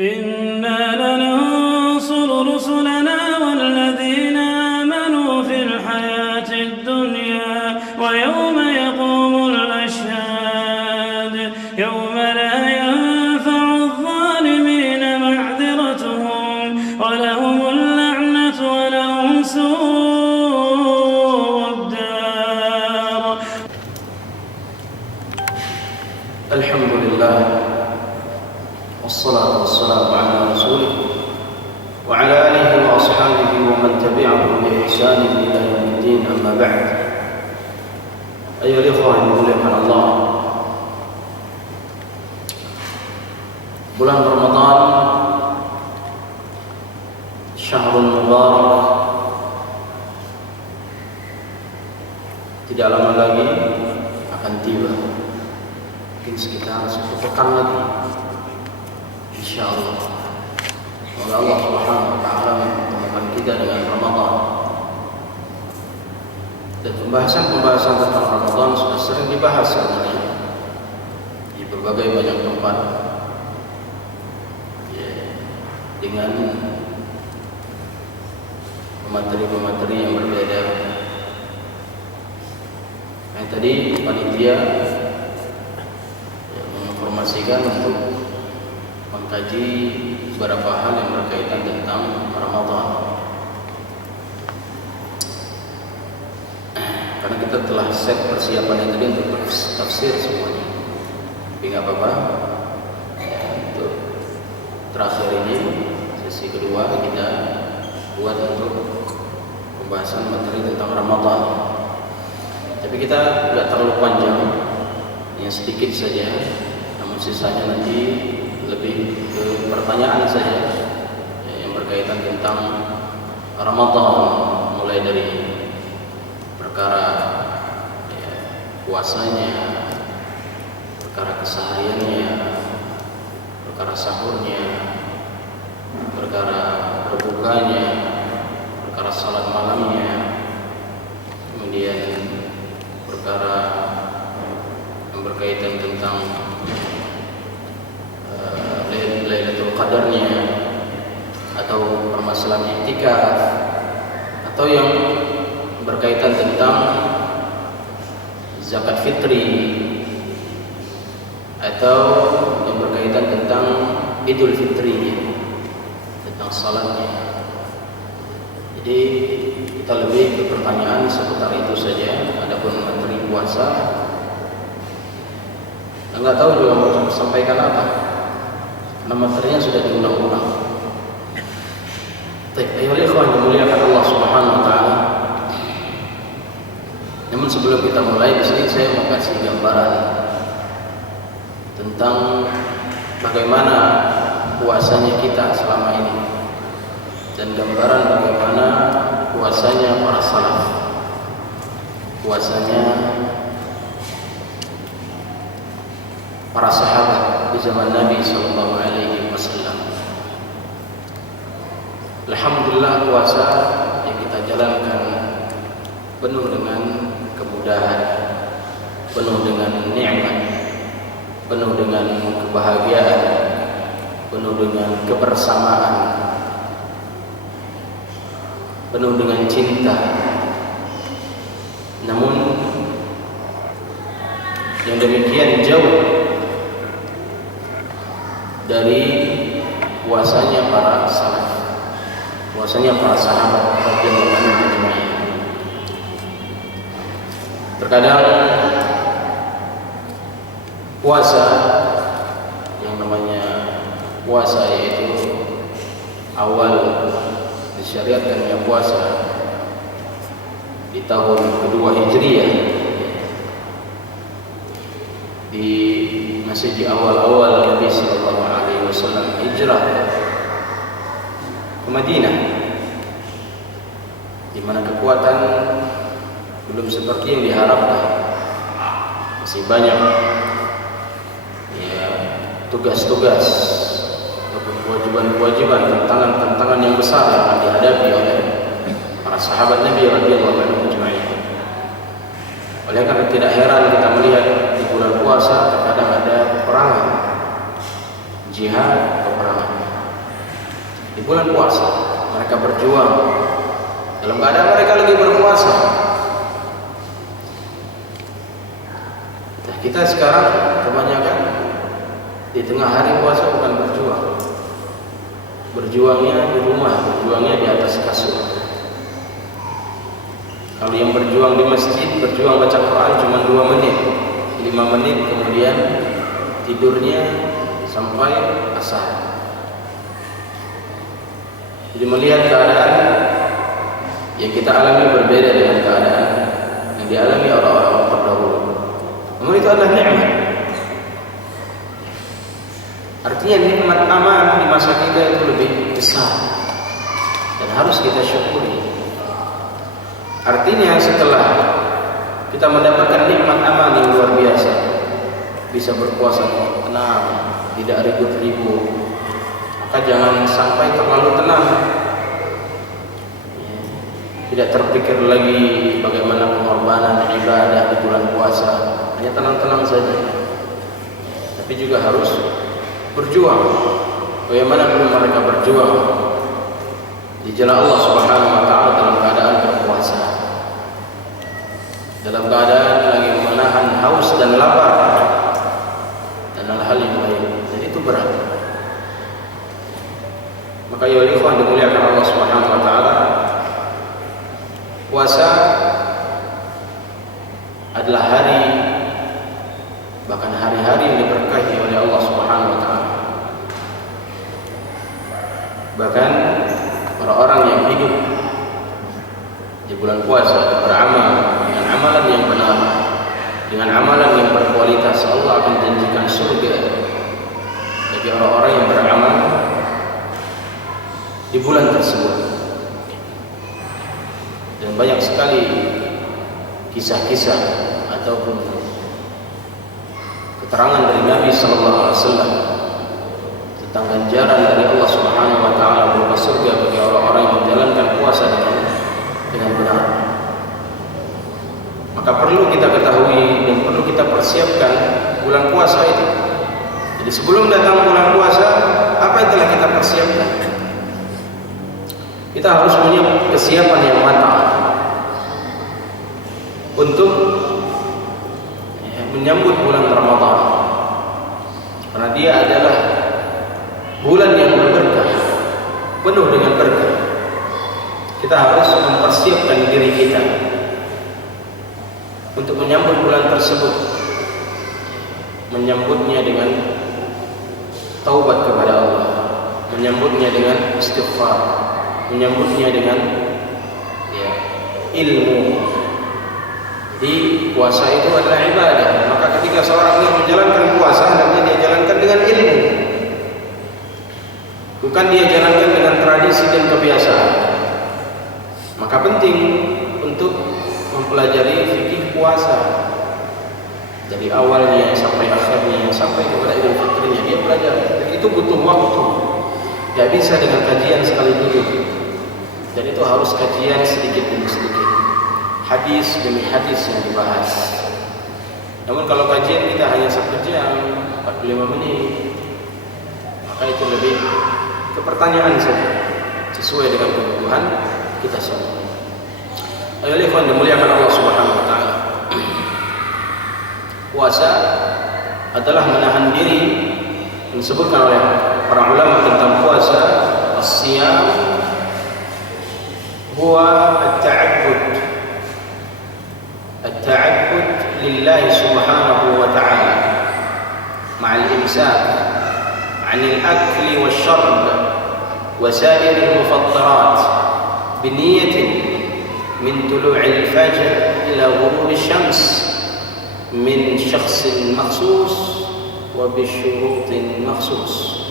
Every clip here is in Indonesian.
إنا لننصر رسلنا والذين آمنوا في الحياة الدنيا ويوم يقوم الأشهاد يوم لا ينفع الظالمين معذرتهم ولهم اللعنة ولهم سوء الدار. الحمد لله والصلاة والسلام على رسوله وعلى آله وأصحابه ومن تبعهم بإحسان إلى يوم الدين. أما بعد، أيها الإخوة yang dimuliakan Allah, bulan Ramadan, Syahrul Mubarak, tidak lama lagi akan tiba, mungkin sekitar 1 pekan lagi, insyaallah. Semoga Allah Subhanahu wa taala mempertemukan kita dengan Ramadan. Dan pembahasan tentang Ramadan sudah sering dibahas sebenarnya di berbagai banyak tempat, ya, dengan pemateri yang berbeda. Yang tadi panitia menginformasikan untuk mengkaji beberapa hal yang berkaitan tentang Ramadan. Karena kita telah set persiapan yang tadi untuk tafsir semuanya, tapi nggak apa-apa. Ya, untuk terakhir ini, sesi kedua, kita buat untuk pembahasan materi tentang Ramadan. Tapi kita nggak terlalu panjang, hanya sedikit saja. Namun sisanya nanti lebih ke pertanyaan saja, ya, yang berkaitan tentang Ramadan, mulai dari perkara, ya, puasanya, perkara kesehariannya, perkara sahurnya, perkara berbukanya, perkara salat malamnya, kemudian perkara yang berkaitan tentang Lailatul Qadarnya, atau permasalahan i'tikaf, atau yang berkaitan tentang zakat fitri, atau yang berkaitan tentang Idul Fitri, tentang salatnya. Jadi kita lebih ke pertanyaan seputar itu saja. Adapun materi puasa, enggak tahu juga mau sampaikan apa, karena materinya sudah diulang-ulang. Ayo ikhwan yang dimuliakan Allah Subhanahu wa taala. Namun sebelum kita mulai di sini, saya mau kasih gambaran tentang bagaimana puasanya kita selama ini, dan gambaran bagaimana puasanya para salaf, puasanya para sahabat di zaman Nabi sallallahu alaihi wasallam. Alhamdulillah, puasa yang kita jalankan penuh dengan kemudahan, penuh dengan nikmat, penuh dengan kebahagiaan, penuh dengan kebersamaan, penuh dengan cinta. Namun yang demikian jauh dari puasanya para salaf, puasanya para sahabat radhiyallahu anhum ajma'in. Terkadang puasa, yang namanya puasa, yaitu awal disyariatkannya puasa di tahun kedua Hijriah, masih di awal-awal Nabi sallallahu alaihi wasallam hijrah ke Madinah, di mana kekuatan belum seperti yang diharapkan. Masih banyak, ya, tugas-tugas ataupun kewajiban-kewajiban, tantangan-tantangan yang besar yang akan dihadapi oleh para sahabat Nabi radhiyallahu anhum ajma'in. Oleh karena tidak heran kita melihat di bulan puasa terkadang ada peperangan, jihad, peperangan. di bulan puasa. Mereka berjuang dalam keadaan mereka lagi berpuasa. Nah, kita sekarang kebanyakan di tengah hari puasa bukan berjuang. Berjuangnya di rumah, berjuangnya di atas kasur. Kalau yang berjuang di masjid, berjuang baca Quran cuma 2 menit, 5 menit, kemudian tidurnya sampai asar. Jadi melihat keadaan yang kita alami berbeda dengan keadaan yang dialami orang-orang terdahulu. Namun itu adalah nikmat. Artinya nikmat aman di masa kita itu lebih besar dan harus kita syukuri. Artinya setelah kita mendapatkan nikmat aman yang luar biasa, bisa berpuasa tenang, tidak ribut-ribut, maka jangan sampai terlalu tenang, tidak terpikir lagi bagaimana pengorbanan ibadah di bulan puasa, hanya tenang-tenang saja. Tapi juga harus berjuang. Bagaimana mereka berjuang di jalan Allah Subhanahu wa taala dalam keadaan berpuasa, dalam keadaan lagi menahan haus dan lapar dan hal-hal yang lain, dan itu berat. Maka ya ikhwan dimuliakan Allah Subhanahu wa taala, puasa adalah hari, bahkan hari-hari yang diberkahi oleh Allah Subhanahu wa taala. Bahkan orang-orang yang hidup di bulan puasa beramal dengan amalan yang benar, dengan amalan yang berkualitas, Allah akan janjikan surga bagi orang-orang yang beramal di bulan tersebut. Dan banyak sekali kisah-kisah ataupun keterangan dari Nabi sallallahu alaihi wasallam tentang ganjaran dari Allah Subhanahu wa taala berupa surga bagi orang-orang yang menjalankan puasa dengan benar. Maka perlu kita ketahui dan perlu kita persiapkan bulan puasa itu. Jadi sebelum datang bulan puasa, apa yang telah kita persiapkan? Kita harus punya kesiapan yang matang untuk menyambut bulan Ramadan, karena dia adalah bulan yang berberkah, penuh dengan berkah. Kita harus mempersiapkan diri kita untuk menyambut bulan tersebut, menyambutnya dengan taubat kepada Allah, menyambutnya dengan istighfar, menyambutnya dengan ilmu. Di puasa itu adalah ibadah. Maka ketika seorang yang menjalankan puasa, hendaknya dia jalankan dengan ilmu, bukan dia jalankan dengan tradisi dan kebiasaan. Maka penting untuk mempelajari fikih puasa dari awalnya sampai akhirnya, sampai kepada Idul Fitrinya dia belajar. Itu butuh waktu. Tidak bisa dengan kajian sekali dulu. Dan itu harus kajian sedikit demi sedikit, hadis demi hadis yang dibahas. Namun kalau kajian kita hanya 1 jam 45 menit, maka itu lebih ke pertanyaan saja, sesuai dengan kebutuhan kita semua. Ayo ikhwan dimuliakan Allah Subhanahu wa taala. Puasa adalah menahan diri, disebutkan oleh para ulama tentang puasa, as-siyam huwa at-ta'abbud lillahi subhanahu wa ta'ala ma'al imsak 'anil akli wasyarb wa sa'iril mufattirat biniyatin min tulu'il fajr ila ghurubi syams min syakhsin makhsus wa bisyurutin makhsus.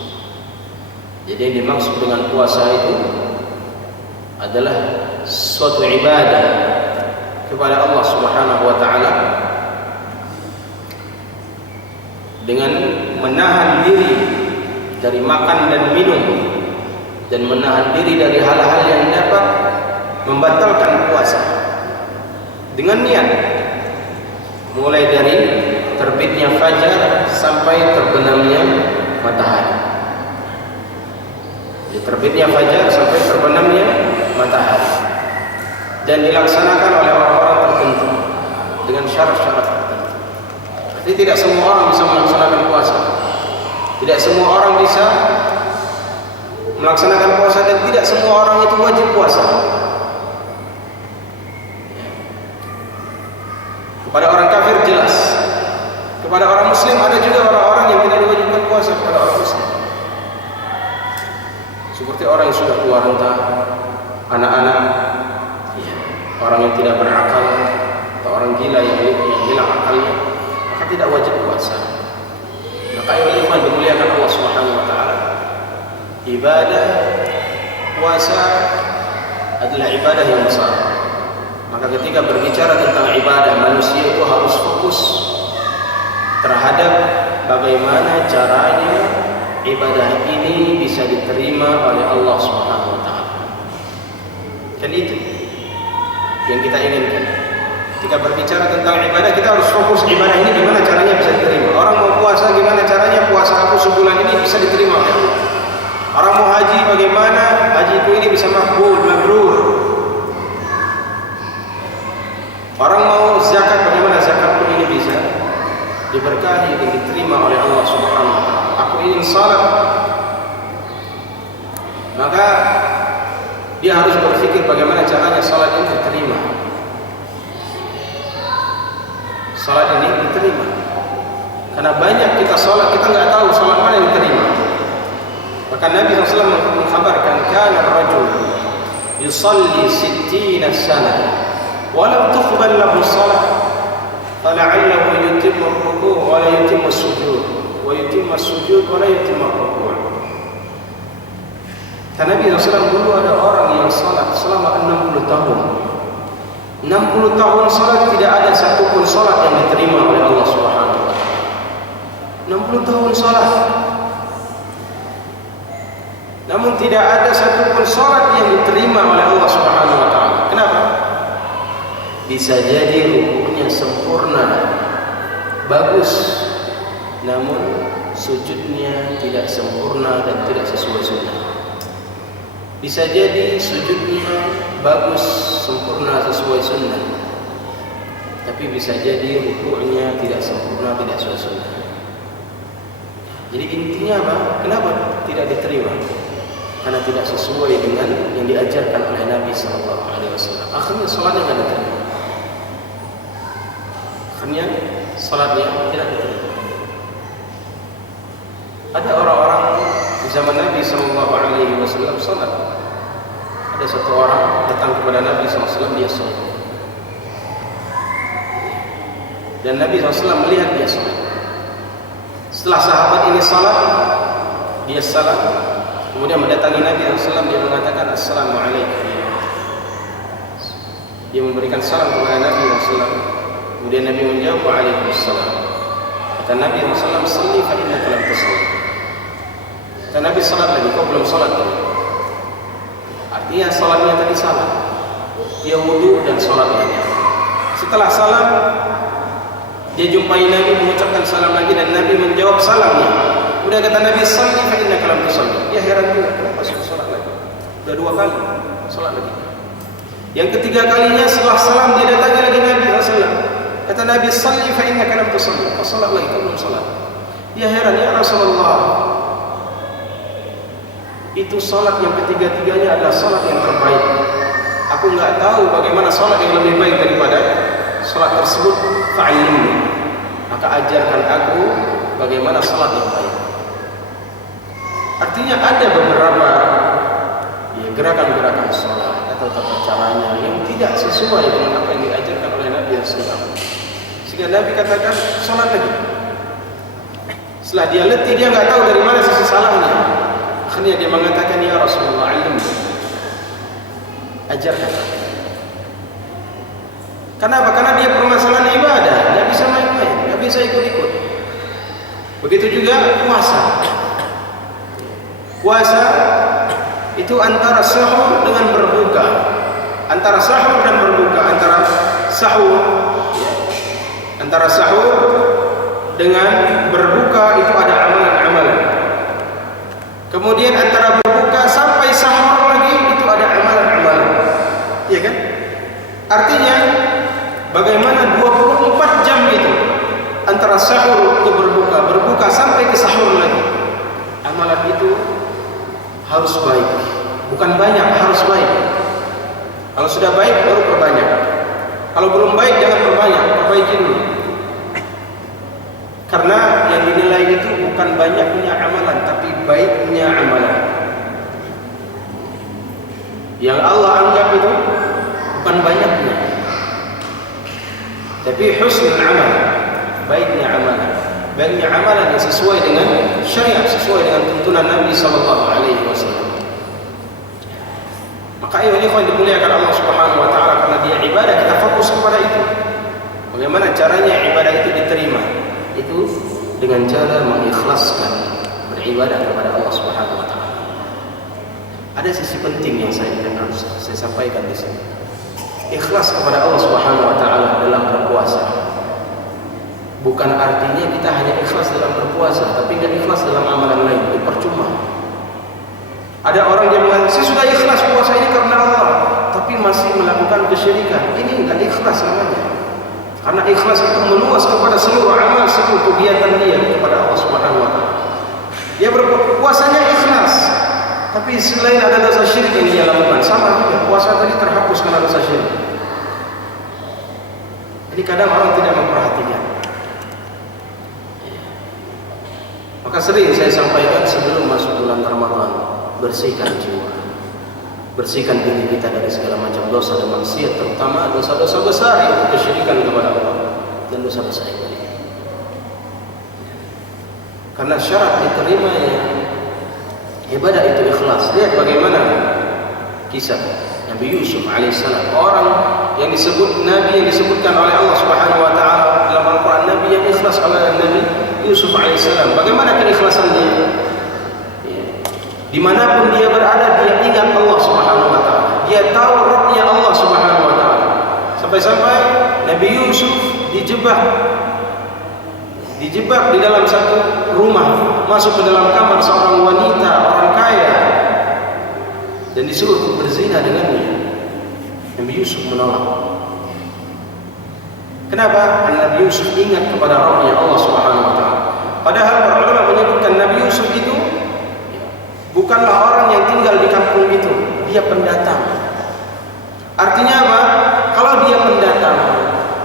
Jadi yang dimaksud dengan puasa itu adalah suatu ibadah kepada Allah Subhanahu wa taala dengan menahan diri dari makan dan minum, dan menahan diri dari hal-hal yang dapat membatalkan puasa, dengan niat mulai dari terbitnya fajar sampai terbenamnya matahari. Dari terbitnya fajar sampai terbenamnya matahari, dan dilaksanakan oleh orang-orang tertentu dengan syarat-syarat tertentu. Jadi tidak semua orang bisa melaksanakan puasa, tidak semua orang bisa melaksanakan puasa, dan tidak semua orang itu wajib puasa. Kepada orang kafir jelas, kepada orang muslim ada juga orang-orang yang tidak diwajibkan puasa kepada orang muslim. Seperti orang yang sudah tua renta, anak-anak, orang yang tidak berakal, atau orang gila yang hilang akalnya, maka tidak wajib puasa. Maka ayat iman dimuliakan Allah Subhanahu wa taala. Ibadah puasa adalah ibadah yang besar. Maka ketika berbicara tentang ibadah, manusia itu harus fokus terhadap bagaimana caranya ibadah ini bisa diterima oleh Allah Subhanahu wa taala. Kan itu yang kita inginkan. Ketika berbicara tentang ibadah, kita harus fokus ibadah ini gimana caranya bisa diterima. Orang mau puasa, gimana caranya puasa aku sebulan ini bisa diterima oleh Allah. Orang mau haji, bagaimana hajiku ini bisa makbul, mabrur. Orang mau zakat, bagaimana zakatku ini bisa diberkahi dan diterima oleh Allah Subhanahu wa taala. Aku ingin salat, maka dia harus berpikir bagaimana caranya salat ini diterima. Salat ini diterima. Karena banyak kita salat, kita nggak tahu salat mana yang diterima. Maka Nabi SAW mengkhabarkan, kana rajul yusalli 60 sana walam tuqbal lahu salat, fala'allahu yutimmu ar-ruku' wa la yutimmu as-sujud wa yutimmu as-sujud wa la yutimmu ar-ruku'. Karena Nabi SAW dulu ada orang yang salat selama 60 tahun. 60 tahun salat, tidak ada satupun salat yang diterima oleh Allah Subhanahu wa taala. 60 tahun salat, namun tidak ada satupun salat yang diterima oleh Allah Subhanahu wa taala. Kenapa? Bisa jadi rukunya sempurna, bagus, namun sujudnya tidak sempurna dan tidak sesuai sunnah. Bisa jadi sujudnya bagus, sempurna, sesuai sunnah, tapi bisa jadi rukunya tidak sempurna, tidak sesuai sunnah. Jadi intinya apa? Kenapa tidak diterima? Karena tidak sesuai dengan yang diajarkan oleh Nabi SAW. Akhirnya salatnya tidak diterima. Akhirnya salatnya tidak diterima. Ada orang-orang di zaman Nabi SAW salat. Ada satu orang datang kepada Nabi SAW, dia salat. Dan Nabi SAW melihat dia salat. Setelah sahabat ini salat, dia salat. Kemudian mendatangi Nabi SAW, dia mengatakan Assalamualaikum. Dia memberikan salam kepada Nabi SAW. Kemudian Nabi menjawab Waalaikumsalam. Kata Nabi SAW, salli fa innaka lam tusalli. Kata Nabi, salat lagi, kau belum salat tadi. Artinya salatnya tadi salah. Dia wudu dan salat lagi. Setelah salam, dia jumpai Nabi, mengucapkan salam lagi, dan Nabi menjawab salamnya. Kemudian kata Nabi, salli fa innaka lam tusalli. Dia heran juga, kenapa saya salat lagi? Sudah 2 kali salat lagi. Yang ketiga kalinya setelah salam, dia datangi lagi Nabi SAW. Kata Nabi, salli fa innaka lam tusalli. Kau salat lagi, kau belum salat. Dia heran, ya Rasulullah, itu salat yang ketiga-tiganya adalah salat yang terbaik. Aku enggak tahu bagaimana salat yang lebih baik daripada salat tersebut. Fa'allimni, maka ajarkan aku bagaimana salat yang baik. Artinya ada beberapa gerakan-gerakan salat atau tata caranya yang tidak sesuai dengan apa yang diajarkan oleh Nabi SAW. Sehingga Nabi katakan salat lagi. Setelah dia letih, dia enggak tahu dari mana sisi salahnya. Akhirnya dia mengatakan, ya Rasulullah, alimni, ajarkan. Kenapa? Karena dia permasalahan ibadah, nggak bisa main-main, nggak bisa ikut-ikut. Begitu juga puasa. Puasa itu antara sahur dengan berbuka, antara sahur dan berbuka, antara sahur dengan berbuka itu ada amalan-amalan. Kemudian antara berbuka sampai sahur lagi itu ada amalan-amalan. Iya kan? Artinya bagaimana 24 jam itu antara sahur ke berbuka sampai ke sahur lagi. Amalan itu harus baik. Bukan banyak, harus baik. Kalau sudah baik baru perbanyak. Kalau belum baik jangan perbanyak, perbaiki dulu. Karena yang dinilai itu bukan banyaknya amalan, tapi baiknya amalan. Yang Allah anggap itu bukan banyaknya, tapi husnul amal, baiknya amalan. Baiknya amalan yang sesuai dengan syariat, sesuai dengan tuntunan Nabi sallallahu alaihi wasallam. Maka ayo ikhwan dimuliakan Allah Subhanahu wa taala, karena dia ibadah, kita fokus kepada itu. Bagaimana caranya ibadah itu diterima? Itu dengan cara mengikhlaskan beribadah kepada Allah Subhanahu wa taala. Ada sisi penting yang harus saya sampaikan di sini. Ikhlas kepada Allah Subhanahu wa taala dalam berpuasa. Bukan artinya kita hanya ikhlas dalam berpuasa, tapi tidak ikhlas dalam amalan lain, itu percuma. Ada orang yang mengatakan, saya sudah ikhlas puasa ini karena Allah, tapi masih melakukan kesyirikan. Ini enggak ikhlas namanya. Karena ikhlas itu meluas kepada seluruh amal, seluruh kegiatan dia kepada Allah Subhanahu wa taala. Dia berpuasanya ikhlas, tapi selain ada dosa syirik yang dia lakukan, sama juga puasa tadi terhapus karena dosa syirik. Jadi kadang orang tidak memperhatikan. Maka sering saya sampaikan sebelum masuk bulan Ramadan, bersihkan jiwa, bersihkan diri kita dari segala macam dosa dan maksiat, terutama dosa-dosa besar yang kesyirikan kepada Allah dan dosa-dosa yang lain. Karena syarat diterimanya ibadah itu ikhlas. Lihat bagaimana kisah Nabi Yusuf alaihissalam, orang yang disebut Nabi yang disebutkan oleh Allah Subhanahu wa taala dalam Al-Quran, Nabi yang ikhlas oleh Nabi Yusuf alaihissalam. Bagaimana keikhlasan dia? Dimanapun dia berada, dia ingat Allah Subhanahu wa taala. Dia tahu Rabbnya Allah Subhanahu wa taala. Sampai-sampai Nabi Yusuf dijebak di dalam satu rumah, masuk ke dalam kamar seorang wanita, orang kaya, dan disuruh untuk berzina dengannya. Nabi Yusuf menolak. Kenapa? Karena Nabi Yusuf ingat kepada Rabbnya Allah Subhanahu wa taala. Padahal para ulama menyebutkan Nabi Yusuf itu bukanlah orang yang tinggal di kampung itu, dia pendatang. Artinya apa? Kalau dia pendatang,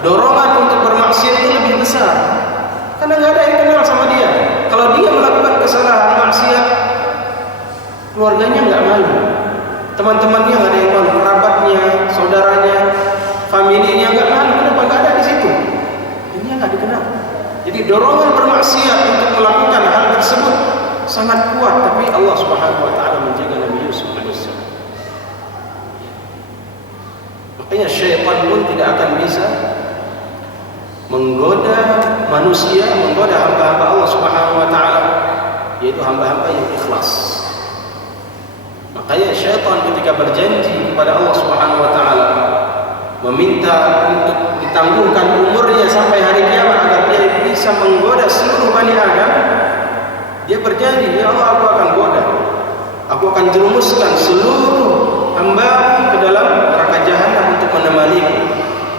dorongan untuk bermaksiat itu lebih besar, karena nggak ada yang kenal sama dia. Kalau dia melakukan kesalahan maksiat, keluarganya nggak malu, teman-temannya nggak ada yang malu, kerabatnya, saudaranya, familinya nggak malu. Kenapa? Nggak ada di situ, dia nggak dikenal. Jadi dorongan bermaksiat untuk melakukan hal tersebut sangat kuat, tapi Allah Subhanahu wa taala menjaga Nabi Yusuf alaihissalam. Makanya syaitan pun tidak akan bisa menggoda manusia, menggoda hamba-hamba Allah Subhanahu wa taala, yaitu hamba-hamba yang ikhlas. Makanya syaitan ketika berjanji kepada Allah Subhanahu wa taala, meminta untuk ditangguhkan umurnya sampai hari kiamat agar dia bisa menggoda seluruh Bani Adam, dia berjanji, ya Allah, aku akan goda, aku akan jerumuskan seluruh hamba ke dalam neraka jahanam untuk menemaniku,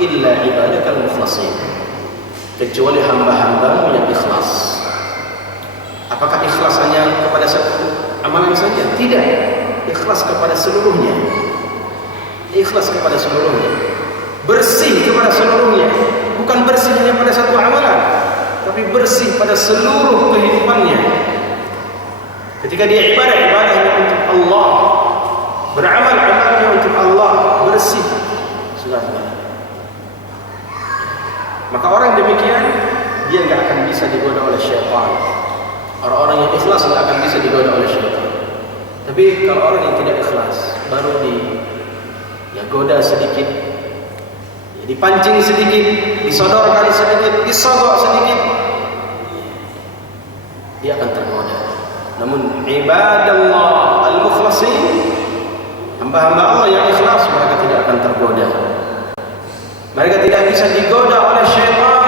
illa ibadakal mukhlasin, kecuali hamba-hambamu yang ikhlas. Apakah ikhlas hanya kepada satu amalan saja? Tidak, ikhlas kepada seluruhnya. Ikhlas kepada seluruhnya, bersih kepada seluruhnya, bukan bersih hanya pada satu amalan, tapi bersih pada seluruh kehidupannya. Ketika dia ibadahnya untuk Allah, beramal-amalnya untuk Allah, bersih segala-galanya. Maka orang demikian dia nggak akan bisa digoda oleh syaitan. Orang-orang yang ikhlas nggak akan bisa digoda oleh syaitan. Tapi kalau orang yang tidak ikhlas, baru goda sedikit, dipancing sedikit, disodorkan sedikit, disogok sedikit, dia akan tergoda. Namun ibadallah al-mukhlasin, hamba-hamba Allah yang ikhlas, mereka tidak akan tergoda. Mereka tidak bisa digoda oleh syaitan,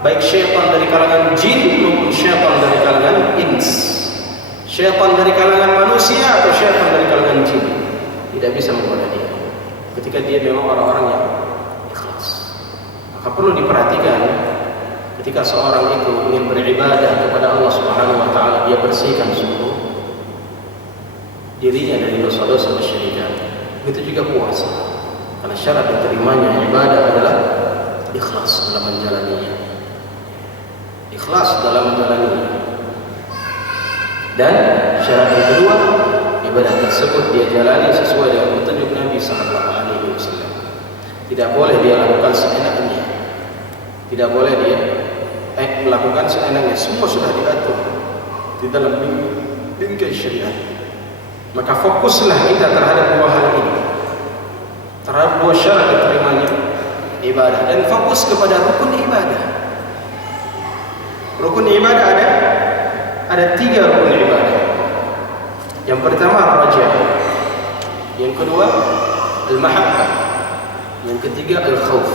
baik syaitan dari kalangan jin maupun syaitan dari kalangan ins. syaitan dari kalangan manusia atau syaitan dari kalangan jin, tidak bisa menggoda dia ketika dia memang orang-orang yang ikhlas. Maka perlu diperhatikan ketika seorang itu ingin beribadah kepada Allah Subhanahu wa taala, dia bersihkan sungguh dirinya dari dosa-dosa kesyirikan. Begitu juga puasa, karena syarat diterimanya ibadah adalah ikhlas dalam menjalaninya. Ikhlas dalam menjalaninya. Dan syarat yang kedua, ibadah tersebut dia jalani sesuai dengan petunjuk Nabi sallallahu alaihi wasallam. Tidak boleh dia lakukan seenaknya. Tidak boleh dia melakukan seenaknya. Semua sudah diatur di dalam bingkai syariat. Maka fokuslah kita terhadap dua hal ini, terhadap dua syarat diterimanya ibadah, dan fokus kepada rukun ibadah. Rukun ibadah ada 3 rukun ibadah. Yang pertama ar-raja, yang kedua al-mahabbah, yang ketiga al-khauf.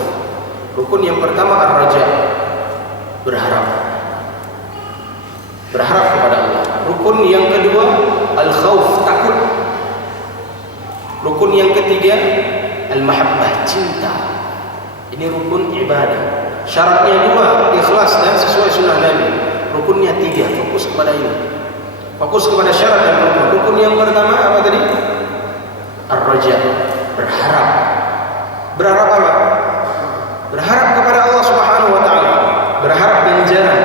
Rukun yang pertama ar-raja, berharap kepada Allah. Rukun yang kedua al-khauf, takut. Rukun yang ketiga al-mahabbah, cinta. Ini rukun ibadah. Syaratnya 2, ikhlas dan sesuai sunnah Nabi. Rukunnya 3, fokus kepada ini. Fokus kepada syarat yang pertama. Rukun yang pertama apa tadi? Ar-raja, berharap. Berharap apa? Berharap kepada Allah Subhanahu wa taala, berharap ganjaran.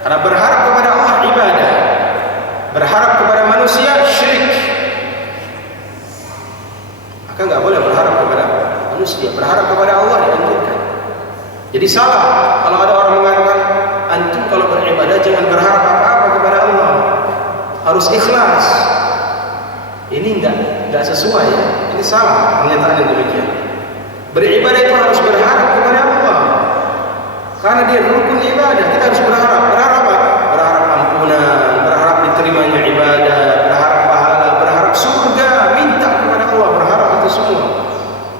Karena berharap kepada Allah ibadah, berharap kepada manusia syirik. Maka enggak boleh berharap kepada manusia, berharap kepada Allah dianjurkan. Jadi salah kalau ada orang mengatakan antum kalau beribadah jangan berharap apa-apa kepada Allah, harus ikhlas. Ini enggak sesuai ya. Ini salah pernyataan yang demikian. Beribadah itu harus berharap kepada Allah, karena dia rukun ibadah. Kita harus berharap. Berharap apa? Berharap ampunan, berharap diterimanya ibadah, berharap pahala, berharap surga, minta kepada Allah, berharap itu semua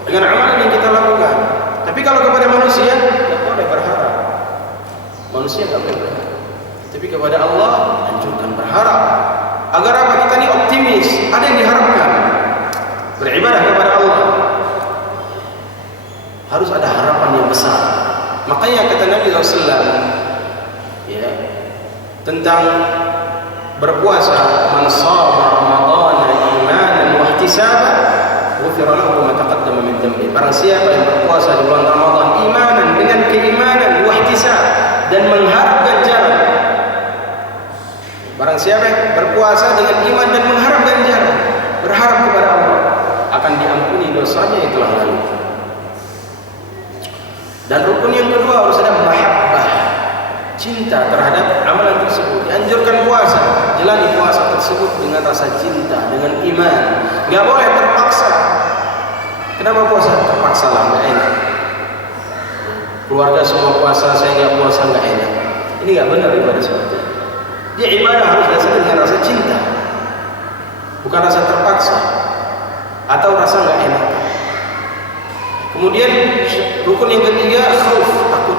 dengan amalan yang kita lakukan. Tapi kalau kepada manusia tidak boleh berharap. Manusia tidak boleh berharap. Tapi kepada Allah anjurkan berharap. Agar apa? Kita ini optimis, ada yang diharapkan. Beribadah kepada Allah harus ada harapan yang besar. Makanya kata Nabi SAW ya, tentang berpuasa, man shama ramadhana imanan wa ihtisaban ghufira lahu ma taqaddama min dhanbi. Barang siapa yang berpuasa di bulan Ramadan imanan, dengan keimanan, wa ihtisab, dan mengharap ganjaran. Barang siapa yang berpuasa dengan iman dan mengharap ganjaran, berharap kepada Allah, akan diampuni dosanya yang telah lalu. Dan rukun yang kedua harus ada mahabbah, cinta terhadap amalan tersebut. Dianjurkan puasa, jalani puasa tersebut dengan rasa cinta, dengan iman. Enggak boleh terpaksa. Kenapa puasa? Terpaksa lah, enggak enak. Keluarga semua puasa, saya enggak puasa, enggak enak. Ini enggak benar ibadah seperti itu. Dia ibadah harus dasarnya dengan rasa cinta, bukan rasa terpaksa atau rasa enggak enak. Kemudian rukun yang ketiga khauf, takut.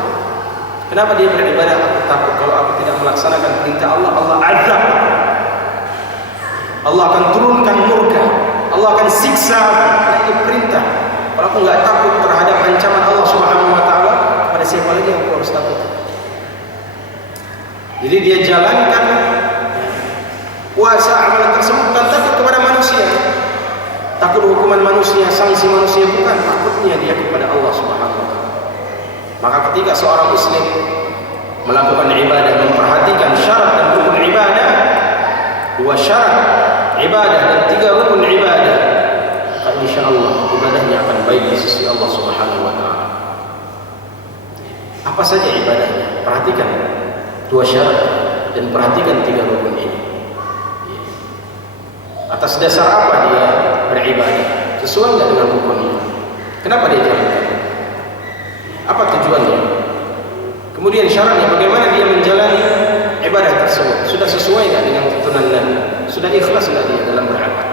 Kenapa dia beribadah? Aku takut kalau aku tidak melaksanakan perintah Allah, Allah azab. Allah akan turunkan murka, Allah akan siksa karena itu perintah. Kalau aku enggak takut terhadap ancaman Allah Subhanahu wa taala, pada siapa lagi yang aku harus takut? Jadi dia jalankan puasa amalan tersebut bukan takut kepada manusia, takut hukuman manusia, sanksi manusia, bukan, takutnya dia kepada Allah Subhanahu wa taala. Maka ketika seorang muslim melakukan ibadah, memperhatikan syarat dan rukun ibadah, 2 syarat ibadah dan 3 rukun ibadah, maka insyaallah ibadahnya akan baik di sisi Allah Subhanahu wa taala. Apa saja ibadahnya? Perhatikan 2 syarat dan perhatikan 3 rukun ini. Atas dasar apa dia beribadah? Sesuai enggak dengan rukunnya? Kenapa dia jalankan? Apa tujuannya? Kemudian syaratnya, bagaimana dia menjalani ibadah tersebut? Sudah sesuai enggak dengan tuntunan Nabi? Sudah ikhlas enggak dia dalam beramal?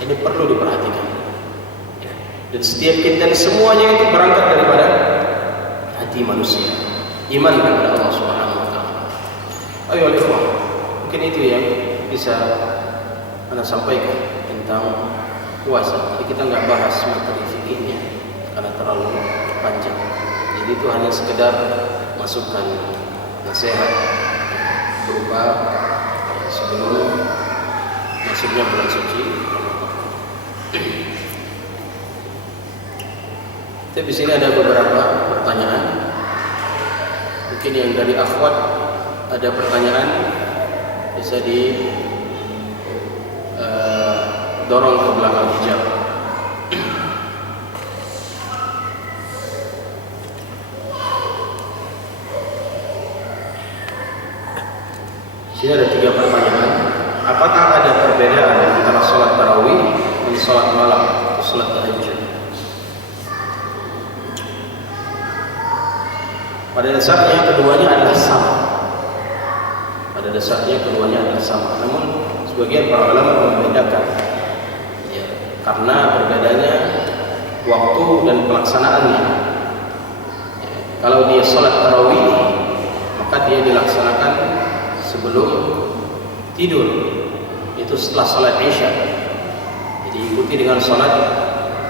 Ini perlu diperhatikan. Dan setiap kita dan semuanya itu berangkat daripada hati manusia, iman kepada Allah Subhanahu wa taala. Ayo ikhwan, mungkin itu yang bisa Anda sampaikan tentang puasa. Jadi kita nggak bahas materi fikihnya karena terlalu panjang. Jadi itu hanya sekedar masukan nasihat berupa sebelum masuknya bulan suci. Tapi di sini ada beberapa pertanyaan. Mungkin yang dari akhwat ada pertanyaan bisa dorong ke belakang hijab. Di sini ada 3 pertanyaan. Apakah ada perbedaan antara sholat tarawih dan sholat malam atau sholat tahajud? Pada dasarnya keduanya adalah sama. Pada dasarnya keduanya adalah sama. Namun sebagian para ulama membedakan, ya, karena berbedanya waktu dan pelaksanaannya. Ya, kalau dia sholat tarawih, maka dia dilaksanakan sebelum tidur, itu setelah sholat isya. Jadi ikuti dengan sholat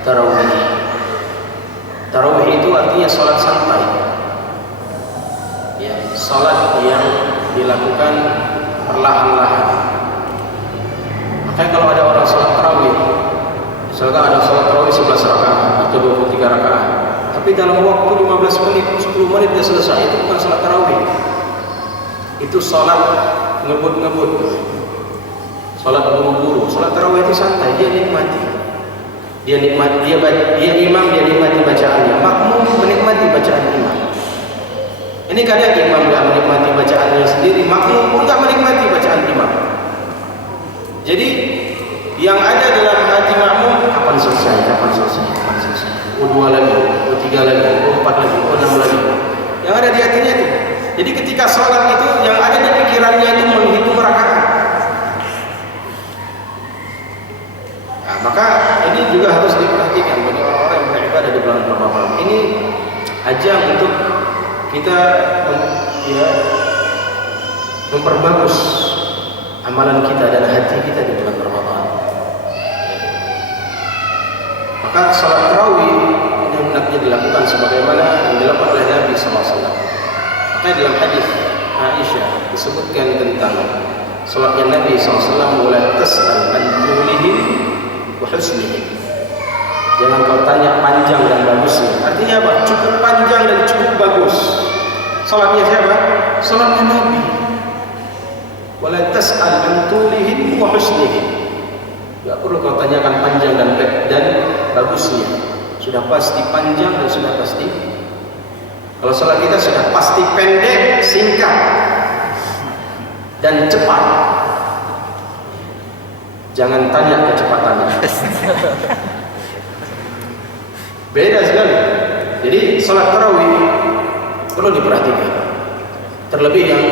tarawih. Tarawih itu artinya sholat santai, ya, sholat yang dilakukan perlahan-lahan. Makanya kalau ada orang sholat tarawih, misalkan ada sholat tarawih 11 rakaat atau 23 rakaat, tapi dalam waktu 15 menit, 10 menit dia selesai, itu bukan sholat tarawih. Itu sholat ngebut-ngebut, sholat buru-buru. Sholat tarawih itu santai, dia nikmati. Dia imam, dia nikmati bacaannya. Makmum menikmati bacaan imam. Ini kadang imam nggak menikmati bacaannya sendiri, makmum pun nggak menikmati bacaan imam. Jadi yang ada dalam hati makmum, kapan selesai, kapan selesai, kapan selesai. Oh 2 lagi, oh 3 lagi, oh 4 lagi, oh 6 lagi. Yang ada di hatinya itu. Jadi ketika sholat itu yang ada di pikirannya itu menghitung rakaat. Nah, maka ini juga harus diperhatikan bagi orang-orang yang beribadah di bulan Ramadan. Ini ajang untuk kita memperbagus amalan kita dan hati kita di bulan Ramadan. Maka salat tarawih ini hendaknya dilakukan sebagaimana yang dilakukan oleh Nabi SAW. Maka dalam hadis Aisyah disebutkan tentang salatnya Nabi SAW, wala tas'al an tulihim wa husnihim. Jangan kau tanya panjang dan bagusnya. Artinya apa? Cukup panjang dan cukup bagus. Salatnya siapa? Salatnya Nabi. Wala tas'al an tulihim wa husnihim. Tidak perlu kau tanyakan panjang dan bagusnya. Sudah pasti panjang dan sudah pasti. Kalau salat kita sudah pasti pendek, singkat, dan cepat. Jangan tanya kecepatannya. Beda sekali. Jadi salat tarawih perlu diperhatikan. Terlebih yang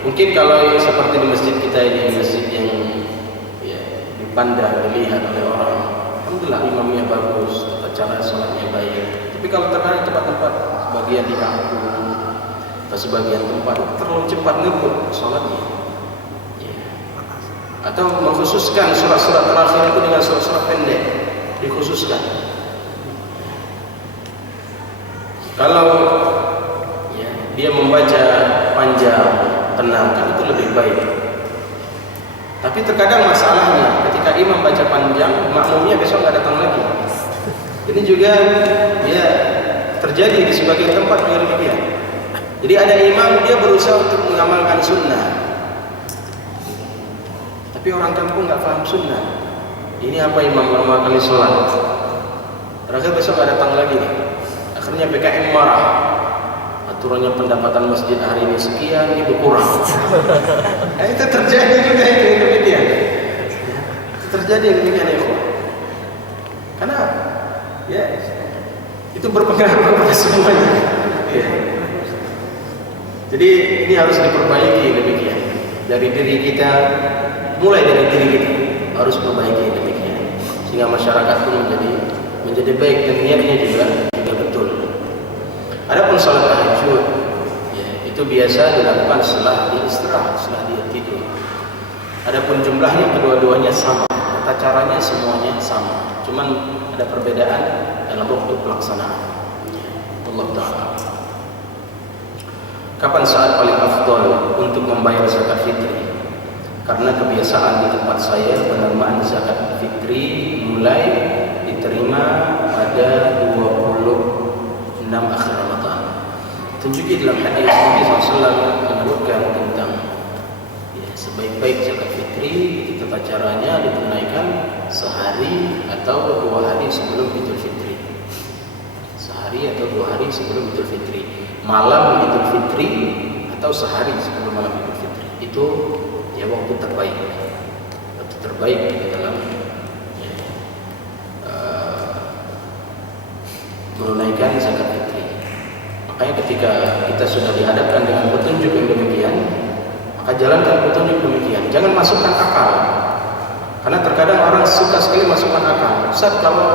mungkin kalau yang seperti di masjid kita ini, masjid yang ya, dipandang, dilihat oleh orang, alhamdulillah imamnya bagus, tata cara salatnya baik. Tapi kalau terkadang tempat-tempat sebagian di kampung atau sebagian tempat terlalu cepat ngebut salatnya, ya. Atau mengkhususkan surat-surat terakhir itu dengan surat-surat pendek, dikhususkan. Kalau ya, dia membaca panjang, tenang, kan itu lebih baik. Tapi terkadang masalahnya ketika imam baca panjang, makmumnya besok nggak datang lagi. Ini juga ya terjadi di sebagian tempat juga demikian. Jadi ada imam dia berusaha untuk mengamalkan sunnah, tapi orang kampung nggak paham sunnah. Ini apa imam lama kali sholat, terakhir besok nggak datang lagi nih. Akhirnya PKM marah. Aturannya pendapatan masjid hari ini sekian, itu kurang. Nah, itu terjadi juga itu demikian. Itu terjadi demikian ya. Karena ya itu berpengaruh kepada semuanya. Ya. Jadi ini harus diperbaiki demikian. Dari diri kita, mulai dari diri kita harus perbaiki demikian. Sehingga masyarakat pun menjadi baik dan niatnya juga betul. Adapun salat tahajud, ya, itu biasa dilakukan setelah dia istirahat, setelah dia tidur. Adapun jumlahnya kedua-duanya sama, tata caranya semuanya sama, cuman ada perbedaan dalam waktu pelaksanaan. Allah Ta'ala. Kapan saat paling afdal untuk membayar zakat fitri? Karena kebiasaan di tempat saya penerimaan zakat fitri mulai diterima pada 26 akhir Ramadan. Tunjuki dalam hadis Nabi SAW menyebutkan tentang sebaik-baik zakat fitri tata caranya ditunaikan sehari atau 2 hari sebelum Idul Fitri. Sehari atau 2 hari sebelum Idul Fitri. Malam Idul Fitri atau sehari sebelum malam Idul Fitri. Itu ya waktu terbaik. Waktu terbaik di dalam menunaikan zakat fitri. Makanya ketika kita sudah dihadapkan dengan petunjuk yang demikian, maka jalankan petunjuk demikian. Jangan masukkan akal. Karena terkadang orang suka sekali masukkan akal. Ustaz, kalau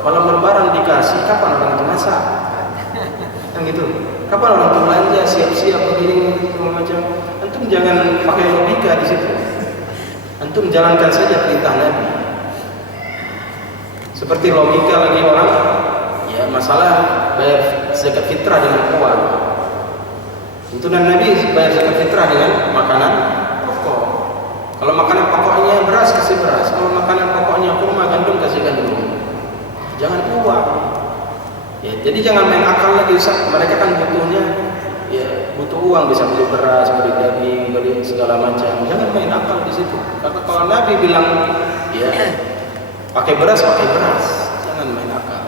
malam lebaran dikasih, kapan orang itu masak? Yang gitu. Kapan orang itu belanja, siap-siap begini macam. Antum jangan pakai logika di situ. Antum jalankan saja perintah Nabi. Seperti logika lagi orang ya masalah bayar zakat fitrah dengan uang. Tuntunan Nabi bayar zakat fitrah dengan makanan pokok. Kalau makanan pokoknya beras, kasih beras. Kalau makanan pokoknya kurma, gandum, kasih gandum. Jangan uang. Ya, jadi jangan main akal lagi. Mereka kan butuhnya ya butuh uang, bisa beli beras, beli daging, beli segala macam. Jangan main akal di situ. Karena kalau Nabi bilang ya pakai beras, jangan main akal.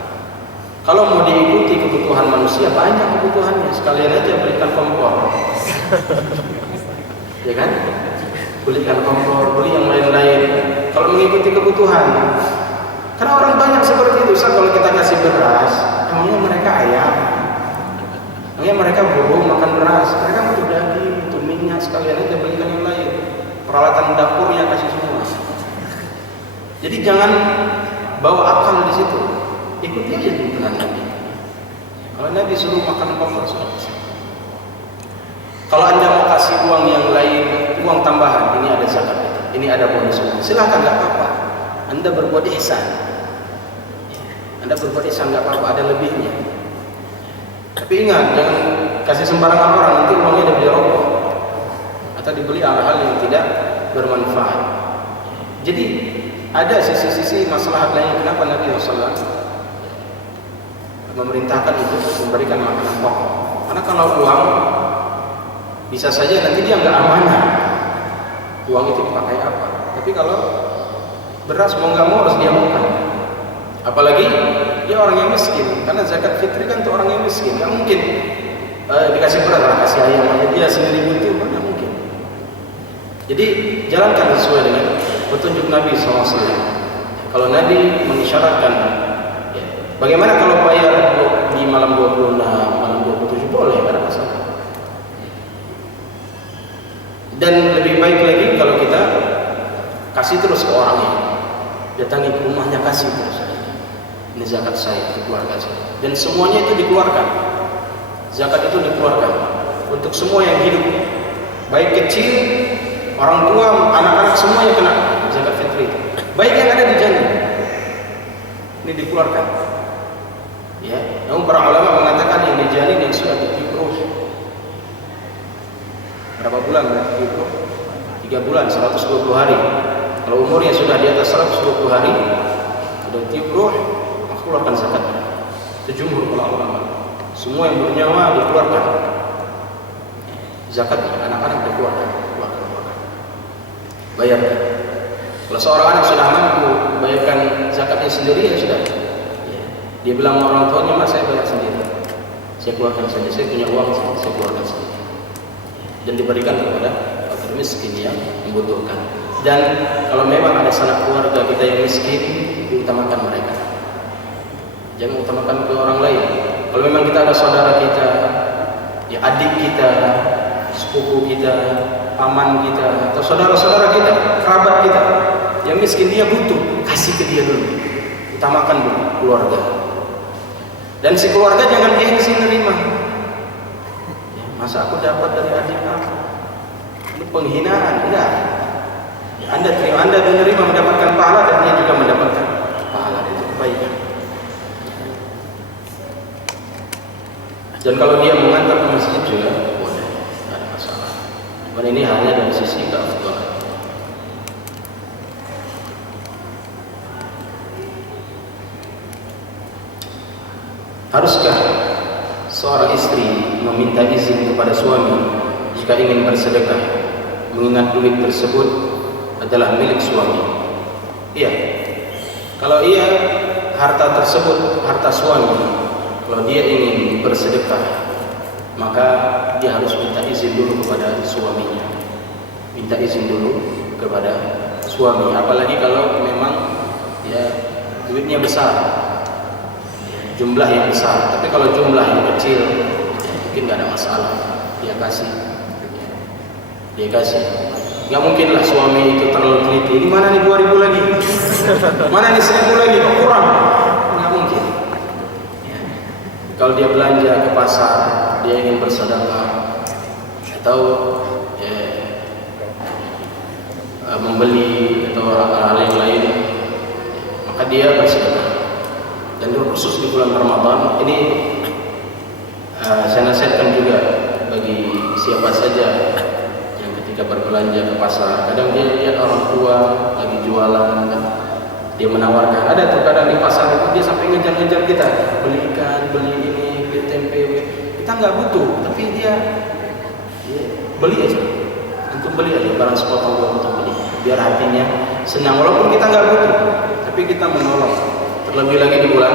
Kalau mau diikuti kebutuhan manusia, banyak kebutuhannya. Sekalian aja belikan kompor. Ya kan? Belikan kompor, beli yang lain-lain. Kalau mengikuti kebutuhan. Karena orang banyak seperti itu. Kalau kita kasih beras, emangnya mereka ayam? Emangnya mereka burung makan beras? Mereka butuh daging, butuh minyak. Sekalian aja belikan yang lain. Peralatan dapurnya kasih semua. Jadi jangan bawa akal di situ. Ikuti aja tuntunan Nabi. Kalau Nabi suruh makan kompor, sudah bisa. Kalau Anda mau kasih uang yang lain, uang tambahan, ini ada zakat, ini ada bonus, silakan, nggak apa-apa. Anda berbuat ihsan. Anda berbuat ihsan nggak apa-apa, ada lebihnya. Tapi ingat, jangan kasih sembarangan orang, nanti uangnya dibeli rokok atau dibeli hal-hal yang tidak bermanfaat. Jadi ada sisi-sisi masalah lain kenapa Nabi SAW memerintahkan untuk memberikan makanan pokok. Karena kalau uang bisa saja nanti dia nggak amanah. Uang itu dipakai apa? Tapi kalau beras mau nggak mau harus dia makan. Apalagi dia orang yang miskin. Karena zakat fitri kan untuk orang yang miskin. Nggak mungkin dikasih beras, kasih ayam aja dia sendiri butuh, nggak mungkin. Jadi jalankan sesuai dengan petunjuk Nabi SAW. Kalau Nabi mengisyaratkan, ya, bagaimana kalau bayar di malam 26, malam 27 boleh, tidak ada masalah. Dan lebih baik lagi kalau kita kasih terus ke orangnya, datangi ke rumahnya, kasih terus. Ini zakat saya, itu keluarga saya. Dan semuanya itu dikeluarkan. Zakat itu dikeluarkan untuk semua yang hidup, baik kecil, orang tua, anak-anak, semuanya kena zakat fitri itu. Baik yang ada di janin, ini dikeluarkan. Ya, namun para ulama mengatakan yang di janin yang sudah ditiup, berapa bulan ditiup? 3 bulan, 120 hari. Kalau umurnya sudah di atas 120 hari, sudah ditiup ruh, maka keluarkan zakat. Itu jumhur para ulama. Semua yang bernyawa dikeluarkan. Zakat anak-anak dikeluarkan. Bayarkan. Kalau seorang anak sudah mampu bayarkan zakatnya sendiri, ya sudah. Ya. Dia bilang orang tuanya, "Mas, saya bayar sendiri. Saya keluarkan saja. Saya punya uang, saya keluarkan sendiri." Dan diberikan kepada fakir miskin yang membutuhkan. Dan kalau memang ada sanak keluarga kita yang miskin, diutamakan mereka. Jangan utamakan ke orang lain. Kalau memang kita ada saudara kita, ya adik kita, sepupu kita, paman kita, atau saudara-saudara kita, kerabat kita yang miskin, dia butuh, kasih ke dia dulu. Utamakan dulu keluarga. Dan si keluarga jangan gengsi nerima. Ya, masa aku dapat dari adik aku? Ini penghinaan, enggak. Ya, Anda menerima mendapatkan pahala dan dia juga mendapatkan pahala, itu kebaikan. Dan kalau dia mengantar ke masjid juga boleh, tidak ada masalah. Cuman ini hanya dari sisi keafdalan. Haruskah seorang istri meminta izin kepada suami jika ingin bersedekah, mengingat duit tersebut adalah milik suami? Iya. Kalau iya, harta tersebut harta suami. Kalau dia ingin bersedekah, maka dia harus minta izin dulu kepada suaminya. Minta izin dulu kepada suami. Apalagi kalau memang ya duitnya besar, jumlah yang besar. Tapi kalau jumlah yang kecil, mungkin nggak ada masalah. Dia kasih. Nggak mungkin lah suami itu terlalu teliti. Ini mana nih 2.000 lagi? Mana nih 1.000 lagi? Kok kurang? Nggak mungkin. Kalau dia belanja ke pasar, dia ingin bersedekah atau membeli atau hal yang lain, maka dia bersedekah. Dan khusus di bulan Ramadan ini saya nasihatkan juga bagi siapa saja yang ketika berbelanja ke pasar, kadang dia lihat orang tua lagi jualan, dia menawarkan. Ada tuh kadang di pasar itu dia sampai ngejar-ngejar kita, beli ikan, beli ini, beli tempe. Kita nggak butuh, tapi dia beli aja. Untuk beli aja barang sepotong dua potong beli, biar hatinya senang walaupun kita nggak butuh, tapi kita menolong. Terlebih lagi di bulan